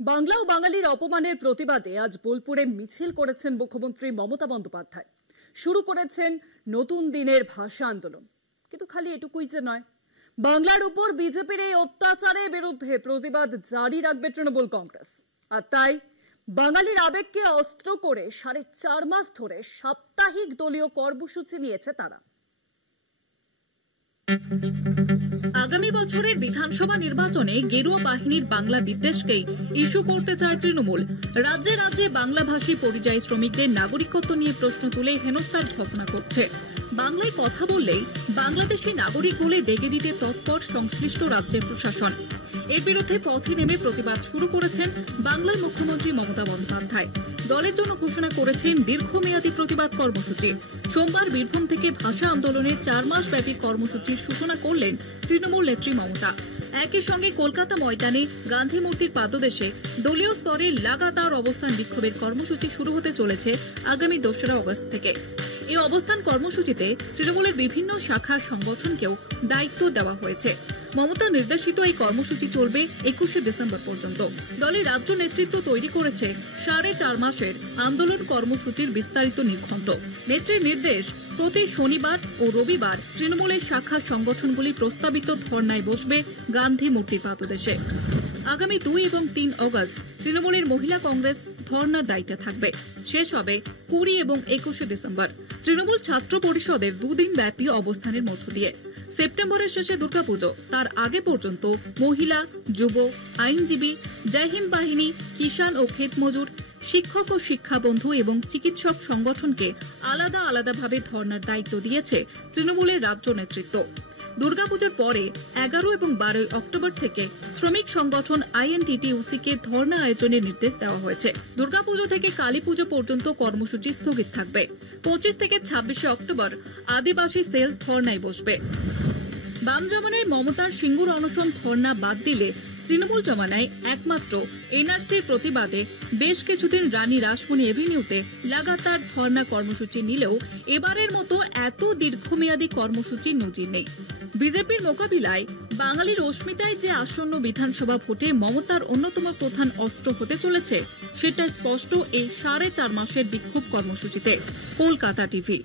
বাংলা ও বাঙালির অপমানের প্রতিবাদে আজ বোলপুরে মিছিল করেছেন মুখ্যমন্ত্রী মমতা বন্দ্যোপাধ্যায়। শুরু করেছেন নতুন দিনের ভাষা আন্দোলন। কিন্তু খালি এটুকুই যে নয়, বাংলার উপর বিজেপির এই অত্যাচারের বিরুদ্ধে প্রতিবাদ জারি রাখবে তৃণমূল কংগ্রেস। আর তাই বাঙালির আবেগকে অস্ত্র করে 4.5 মাস ধরে সাপ্তাহিক দলীয় কর্মসূচি নিয়েছে তারা। আগামী বছরের বিধানসভা নির্বাচনে গেরুয়া বাহিনীর বাংলা বিদ্বেষকেই ইস্যু করতে চায় তৃণমূল। রাজ্যে রাজ্যে বাংলাভাষী পরিযায়ী শ্রমিকদের নাগরিকত্ব নিয়ে প্রশ্ন তুলে হেনস্থার ঘটনা ঘটছে। বাংলায় কথা বললেই বাংলাদেশি নাগরিক বলে দেগে দিতে তৎপর সংশ্লিষ্ট রাজ্যের প্রশাসন। এর বিরুদ্ধে পথে নেমে প্রতিবাদ শুরু করেছেন বাংলার মুখ্যমন্ত্রী মমতা বন্দ্যোপাধ্যায়। দলের জন্য ঘোষণা করেছেন দীর্ঘমেয়াদী প্রতিবাদ কর্মসূচি। সোমবার বীরভূম থেকে ভাষা আন্দোলনের 4 মাস ব্যাপী কর্মসূচির সূচনা করলেন তৃণমূল নেত্রী মমতা। একই সঙ্গে কলকাতা ময়দানে গান্ধী মূর্তির পাদদেশে দলীয় স্তরে লাগাতার অবস্থান বিক্ষোভের কর্মসূচি শুরু হতে চলেছে আগামী 2রা আগস্ট থেকে। এই অবস্থান কর্মসূচিতে তৃণমূলের বিভিন্ন শাখার সংগঠনকেও দায়িত্ব দেওয়া হয়েছে। মমতা নির্দেশিত এই কর্মসূচি চলবে 21শে ডিসেম্বর পর্যন্ত। দলের রাজ্য নেতৃত্ব তৈরি করেছে 4.5 মাসের আন্দোলন কর্মসূচির বিস্তারিত নির্ঘণ্ট। নেত্রীর নির্দেশ, প্রতি শনিবার ও রবিবার তৃণমূলের শাখা সংগঠনগুলি প্রস্তাবিত ধর্নায় বসবে গান্ধী মূর্তির পাদদেশে। আগামী 2 এবং 3 আগস্ট তৃণমূলের মহিলা কংগ্রেস ধর্নার দায়িত্বে থাকবে। শেষ হবে 20 এবং 21শে ডিসেম্বর তৃণমূল ছাত্র পরিষদের 2 দিন ব্যাপী অবস্থানের মধ্য দিয়ে। সেপ্টেম্বরের শেষে দুর্গাপুজো, তার আগে পর্যন্ত মহিলা, যুব, আইনজীবী, জয় হিন্দ বাহিনী, কিষাণ ও ক্ষেত মজুর, শিক্ষক ও শিক্ষাবন্ধু এবং চিকিৎসক সংগঠনকে আলাদা আলাদাভাবে ধর্নার দায়িত্ব দিয়েছে তৃণমূলের রাজ্য নেতৃত্ব। দুর্গাপুজোর পরে 11 এবং 12 অক্টোবর থেকে শ্রমিক সংগঠন আইএনটিটিইউসি-কে ধর্না আয়োজনের নির্দেশ দেওয়া হয়েছে। দুর্গাপুজো থেকে কালী পুজো পর্যন্ত কর্মসূচি স্থগিত থাকবে। 25 থেকে 26শে অক্টোবর আদিবাসী সেল ধর্নায় বসবে। বাম জমানায় মমতার সিঙ্গুর অনশন ধর্না বাদ দিলে তৃণমূল জমানায় একমাত্র এনআরসির প্রতিবাদে বেশ কিছুদিন রানী রাসমণি এভিনিউতে লাগাতার ধর্না কর্মসূচি নিলেও এবারের মতো এত দীর্ঘমেয়াদী কর্মসূচির নজির নেই। বিজেপির মোকাবিলায় বাঙালির অস্মিতায় যে আসন্ন বিধানসভা ভোটে মমতার অন্যতম প্রধান অস্ত্র হতে চলেছে, সেটা স্পষ্ট এই 4.5 মাসের বিক্ষোভ কর্মসূচিতে। কলকাতা টিভি।